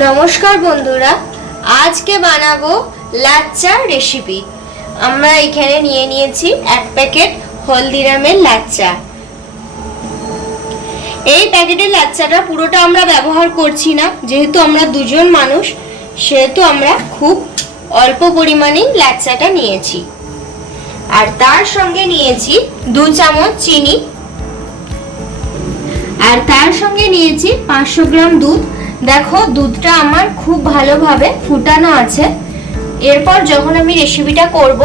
নমস্কার বন্ধুরা, আজকে বানাবো লাচ্চা রেসিপি আমরা এখানে নিয়ে নিয়েছি এক প্যাকেট হলদিরামের লাচ্চা। এই প্যাকেটের লাচ্চাটা পুরোটা আমরা ব্যবহার করছি না, যেহেতু আমরা দুজন মানুষ, সেহেতু আমরা খুব অল্প পরিমাণেই লাচ্চাটা নিয়েছি। আর তার সঙ্গে নিয়েছি দু চামচ চিনি। আর তার সঙ্গে নিয়েছি পাঁচশো গ্রাম দুধ। দেখো, দুধটা আমার খুব ভালোভাবে ফুটানো আছে। এরপর যখন আমি রেসিপিটা করব,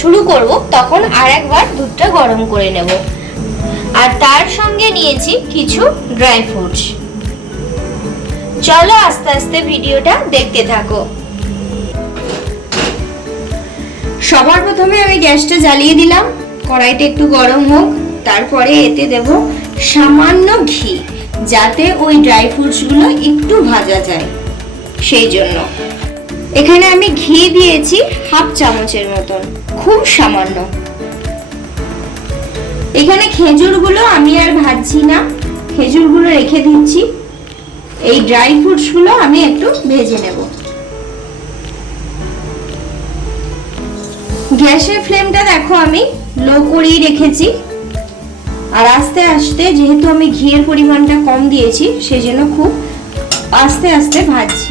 শুরু করব, তখন আর একবার দুধটা গরম করে নেব। আর তার সঙ্গে নিয়েছি কিছু ড্রাই ফ্রুটস চলো আস্তে আস্তে ভিডিওটা দেখতে থাকো। সবার প্রথমে আমি গ্যাসটা জ্বালিয়ে দিলাম। কড়াইটা একটু গরম হোক, তারপরে এতে দেব সামান্য ঘি। যাতে ওই ড্রাই ফ্রুটসগুলো একটু ভাজা যায়। সেই জন্য। এখানে আমি ঘি দিয়েছি হাফ চামচের মতন, খুব সামান্য। এখানে খেজুরগুলো আমি আর ভাজছি না। খেজুরগুলো রেখে দিচ্ছি। এই ড্রাই ফ্রুটসগুলো আমি একটু ভেজে নেব। গ্যাসের ফ্লেমটা দেখো আমি লো করেই রেখেছি। আর আস্তে আস্তে যেহেতু আমি ঘিয়ের পরিমাণটা কম দিয়েছি, সেজন্য খুব আস্তে আস্তে ভাজছি।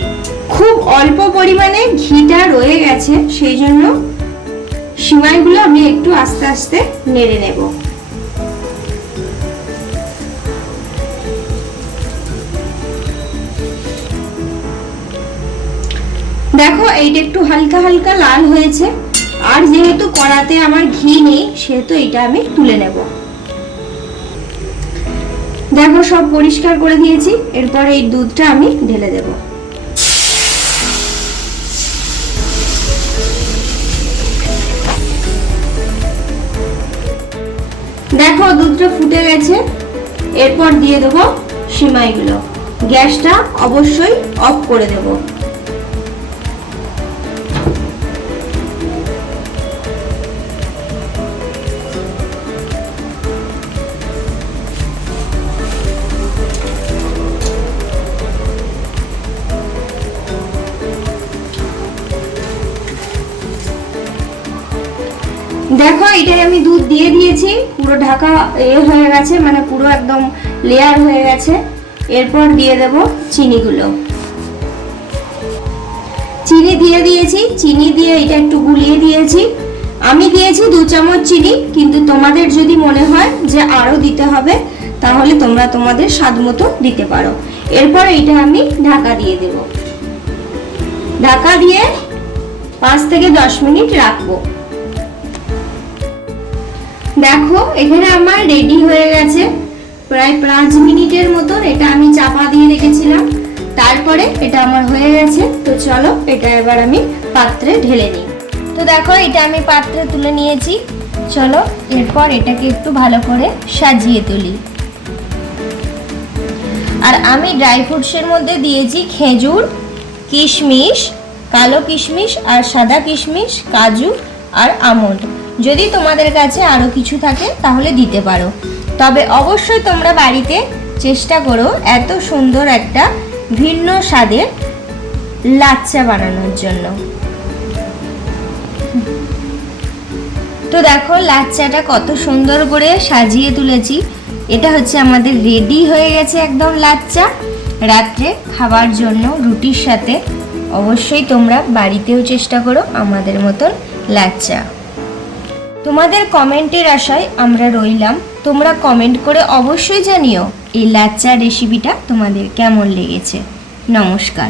খুব অল্প পরিমাণে ঘিটা রয়ে গেছে সেই জন্য সিমাইগুলো আমি একটু আস্তে আস্তে নেড়ে নেব। দেখো, এইটা একটু হালকা হালকা লাল হয়েছে, আর যেহেতু কড়াতে আমার ঘি নেই, সেহেতু এটা আমি তুলে নেব। দেখো, সব পরিষ্কার করে দিয়েছি। এরপর এই দুধটা আমি ঢেলে দেব। দেখো, দুধটা ফুটে গেছে। এরপর দিয়ে দেবো সিমাইগুলো। গ্যাসটা অবশ্যই অফ করে দেবো। দেখো, এটাই আমি দুধ দিয়ে দিয়েছি। পুরো ঢাকা এ হয়ে গেছে মানে পুরো একদম লেয়ার হয়ে গেছে। এরপর দিয়ে দেব চিনিগুলো। চিনি দিয়ে দিয়েছি, চিনি দিয়ে এটা একটু গুলিয়ে দিয়েছি। আমি দিয়েছি দু চামচ চিনি, কিন্তু তোমাদের যদি মনে হয় যে আরও দিতে হবে, তাহলে তোমরা তোমাদের স্বাদ মতো দিতে পারো। এরপর এটা আমি ঢাকা দিয়ে দেব। ঢাকা দিয়ে পাঁচ থেকে দশ মিনিট রাখব। দেখো, এখানে আমার রেডি হয়ে গেছে। প্রায় পাঁচ মিনিটের মতন এটা আমি চাপা দিয়ে রেখেছিলাম। তারপরে এটা আমার হয়ে গেছে। তো চলো, এটা এবার আমি পাত্রে ঢেলে নিই। তো দেখো, এটা আমি পাত্রে তুলে নিয়েছি। চলো, এরপর এটাকে একটু ভালো করে সাজিয়ে তুলি। আর আমি ড্রাই ফ্রুটসের মধ্যে দিয়েছি খেজুর, কিশমিশ, কালো কিশমিশ আর সাদা কিশমিশ, কাজু আর আমন্ড। যদি তোমাদের কাছে আরও কিছু থাকে, তাহলে দিতে পারো। তবে অবশ্যই তোমরা বাড়িতে চেষ্টা করো এত সুন্দর একটা ভিন্ন স্বাদের লাচ্চা বানানোর জন্য। তো দেখো, লাচ্চাটা কত সুন্দর করে সাজিয়ে তুলেছি। এটা হচ্ছে আমাদের রেডি হয়ে গেছে একদম লাচ্চা। রাত্রে খাবার জন্য রুটির সাথে অবশ্যই তোমরা বাড়িতেও চেষ্টা করো আমাদের মতন লাচ্চা। তোমাদের কমেন্টের আশায় আমরা রইলাম। তোমরা কমেন্ট করে অবশ্যই জানিও এই লাচ্চা রেসিপিটা তোমাদের কেমন লেগেছে। নমস্কার।